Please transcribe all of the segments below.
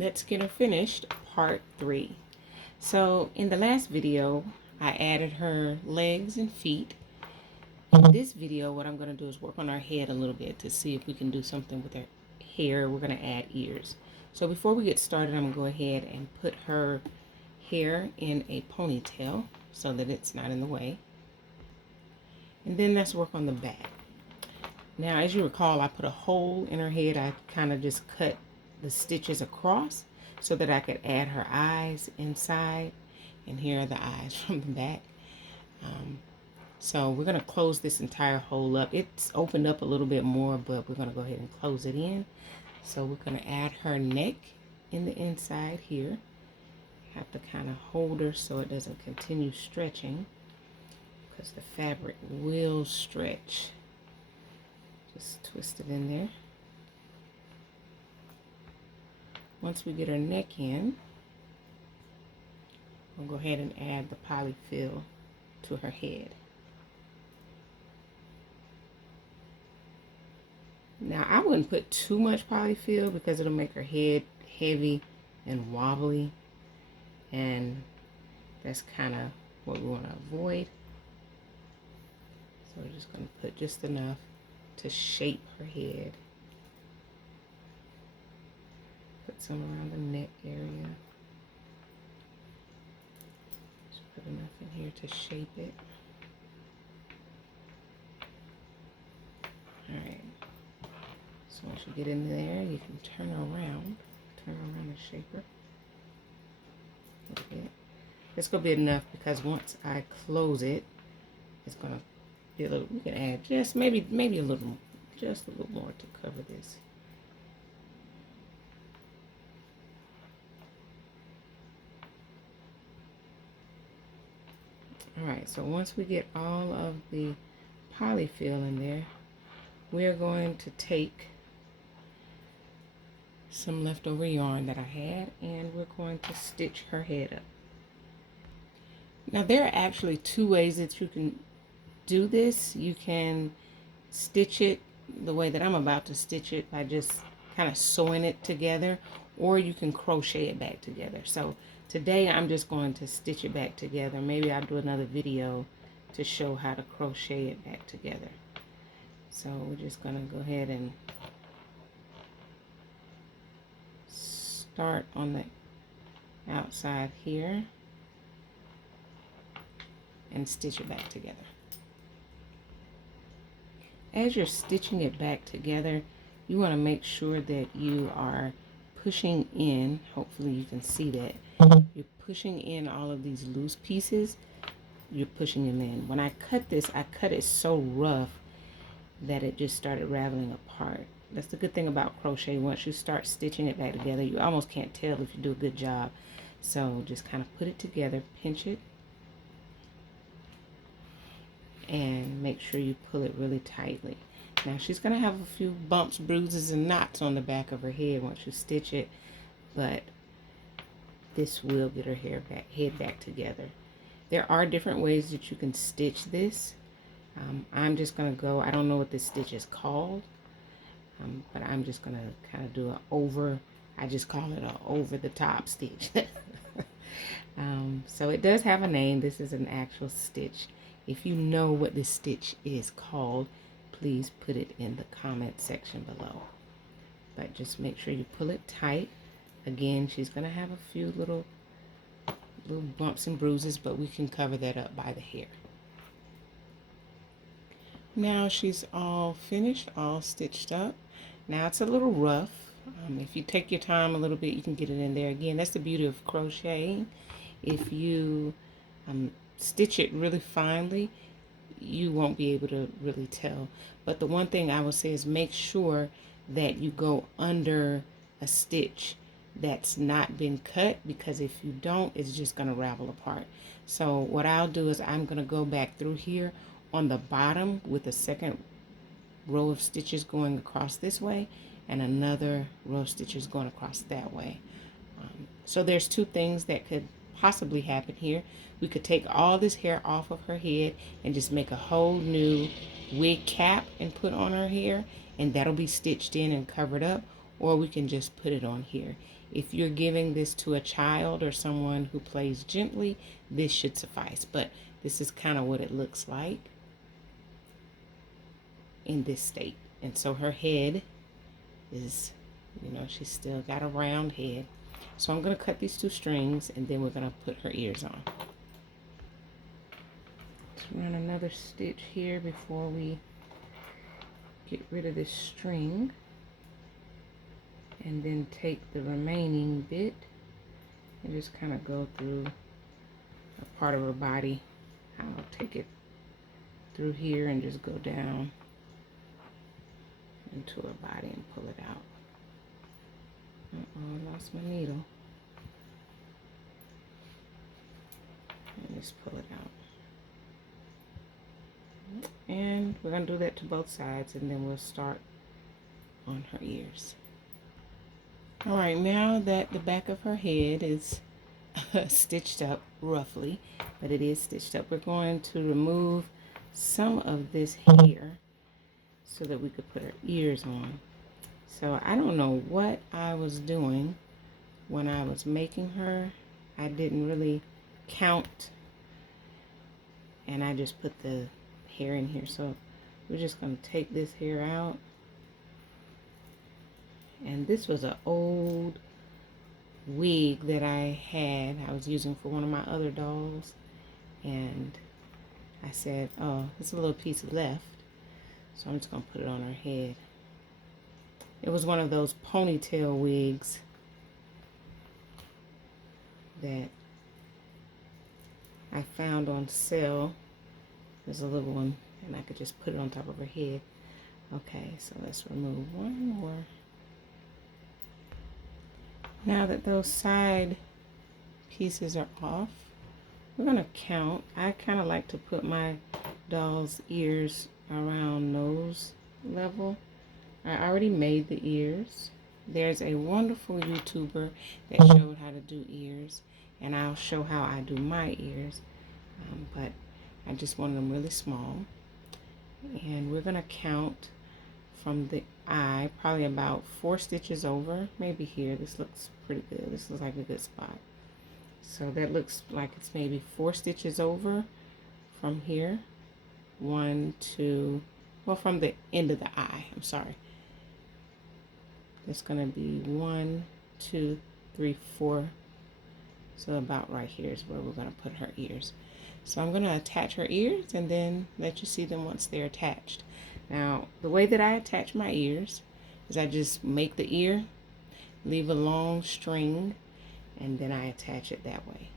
Let's get her finished, part 3. So in the last video, I added her legs and feet. In this video, what I'm going to do is work on her head a little bit to see if we can do something with her hair. We're going to add ears. So before we get started, I'm going to go ahead and put her hair in a ponytail so that it's not in the way. And then let's work on the back. Now, as you recall, I put a hole in her head. I kind of just cut the stitches across so that I could add her eyes inside. And here are the eyes from the back. So we're going to close this entire hole up. It's opened up a little bit more, but we're going to go ahead and close it in. So we're going to add her neck in the inside here. Have to kind of hold her so it doesn't continue stretching, because the fabric will stretch. Just twist it in there. Once we get her neck in, we'll go ahead and add the polyfill to her head. Now, I wouldn't put too much polyfill because it'll make her head heavy and wobbly, and that's kind of what we want to avoid. So we're just going to put just enough to shape her head. Put some around the neck area. Just put enough in here to shape it. Alright. So once you get in there, you can turn around and shape her a little bit. It's going to be enough because once I close it, it's going to be a little, we can add just maybe a little, just a little more to cover this. Alright, so once we get all of the polyfill in there, we're going to take some leftover yarn that I had, and we're going to stitch her head up. Now, there are actually two ways that you can do this. You can stitch it the way that I'm about to stitch it by just kind of sewing it together, or you can crochet it back together. So today I'm just going to stitch it back together. Maybe I'll do another video to show how to crochet it back together. So we're just going to go ahead and start on the outside here and stitch it back together. As you're stitching it back together, you want to make sure that you are pushing in, hopefully you can see that, you're pushing in all of these loose pieces, you're pushing them in. When I cut this, I cut it so rough that it just started raveling apart. That's the good thing about crochet. Once you start stitching it back together, you almost can't tell if you do a good job. So just kind of put it together, pinch it, and make sure you pull it really tightly. Now, she's going to have a few bumps, bruises, and knots on the back of her head once you stitch it, but this will get her head back together. There are different ways that you can stitch this. I'm just going to go, I don't know what this stitch is called, but I'm just going to kind of do I just call it a over the top stitch. So it does have a name. This is an actual stitch. If you know what this stitch is called, please put it in the comment section below. But just make sure you pull it tight. Again, she's going to have a few little bumps and bruises, but we can cover that up by the hair. Now she's all finished, all stitched up. Now it's a little rough. If you take your time a little bit, you can get it in there. Again, that's the beauty of crocheting. If you stitch it really finely, you won't be able to really tell. But the one thing I would say is make sure that you go under a stitch that's not been cut, because if you don't, it's just going to ravel apart. So what I'll do is I'm going to go back through here on the bottom with a second row of stitches going across this way and another row of stitches going across that way. So there's two things that could possibly happen here. We could take all this hair off of her head and just make a whole new wig cap and put on her hair, and that'll be stitched in and covered up, or we can just put it on here. If you're giving this to a child or someone who plays gently, this should suffice. But this is kind of what it looks like in this state. And so her head is, she's still got a round head. So I'm going to cut these 2 strings, and then we're going to put her ears on. Let's run another stitch here before we get rid of this string, and then take the remaining bit and just kind of go through a part of her body. I'll take it through here and just go down into her body and pull it out. I lost my needle. And just pull it out. And we're going to do that to both sides, and then we'll start on her ears. Alright, now that the back of her head is stitched up roughly, but it is stitched up, we're going to remove some of this hair so that we could put her ears on. So I don't know what I was doing when I was making her. I didn't really count, and I just put the hair in here. So we're just going to take this hair out. And this was an old wig that I was using for one of my other dolls, and I said, oh, there's a little piece left, so I'm just going to put it on her head. It was one of those ponytail wigs that I found on sale. There's a little one, and I could just put it on top of her head. Okay, so let's remove one more. Now that those side pieces are off, we're going to count. I kind of like to put my doll's ears around nose level. I already made the ears. There's a wonderful YouTuber that showed how to do ears, and I'll show how I do my ears, but I just wanted them really small. And we're going to count from the eye, probably about 4 stitches over, maybe here. This looks pretty good. This looks like a good spot. So that looks like it's maybe 4 stitches over from here. 1, 2, well, from the end of the eye, I'm sorry. It's going to be 1, 2, 3, 4. So about right here is where we're going to put her ears. So I'm going to attach her ears and then let you see them once they're attached. Now, the way that I attach my ears is I just make the ear, leave a long string, and then I attach it that way.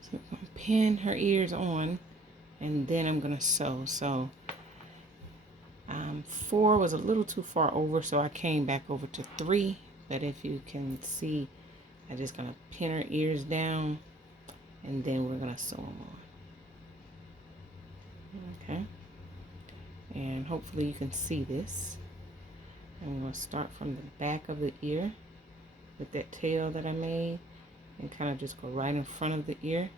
So I'm going to pin her ears on, and then I'm going to sew. So 4 was a little too far over, so I came back over to 3. But if you can see, I'm just going to pin her ears down, and then we're going to sew them on. Okay, and hopefully you can see this. I'm going to start from the back of the ear with that tail that I made, and kind of just go right in front of the ear,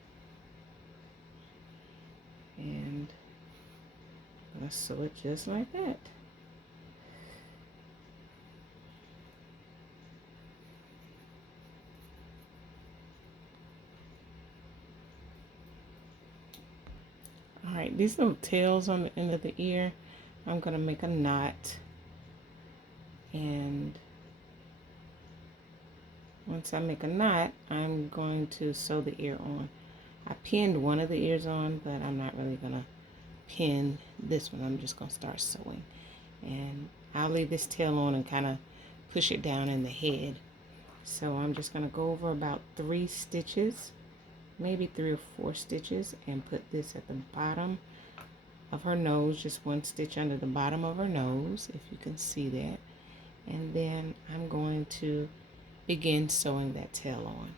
and I'm going to sew it just like that. Alright, these little tails on the end of the ear, I'm going to make a knot, and once I make a knot, I'm going to sew the ear on. I pinned one of the ears on, but I'm not really going to pin this one. I'm just going to start sewing, and I'll leave this tail on and kind of push it down in the head. So I'm just going to go over about 3 stitches, maybe 3 or 4 stitches, and put this at the bottom of her nose, just 1 stitch under the bottom of her nose, if you can see that. And then I'm going to begin sewing that tail on.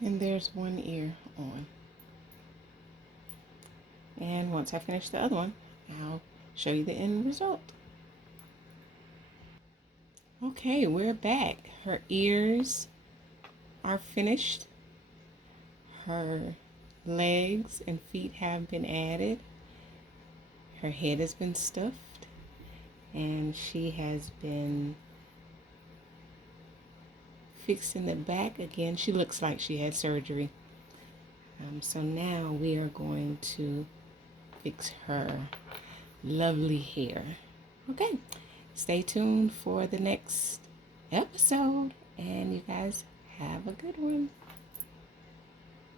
And there's one ear on. And once I finish the other one, I'll show you the end result. Okay, we're back. Her ears are finished. Her legs and feet have been added. Her head has been stuffed. And she has been fixed in the back. Again, she looks like she had surgery. So now we are going to fix her lovely hair. Okay, stay tuned for the next episode, and you guys have a good one.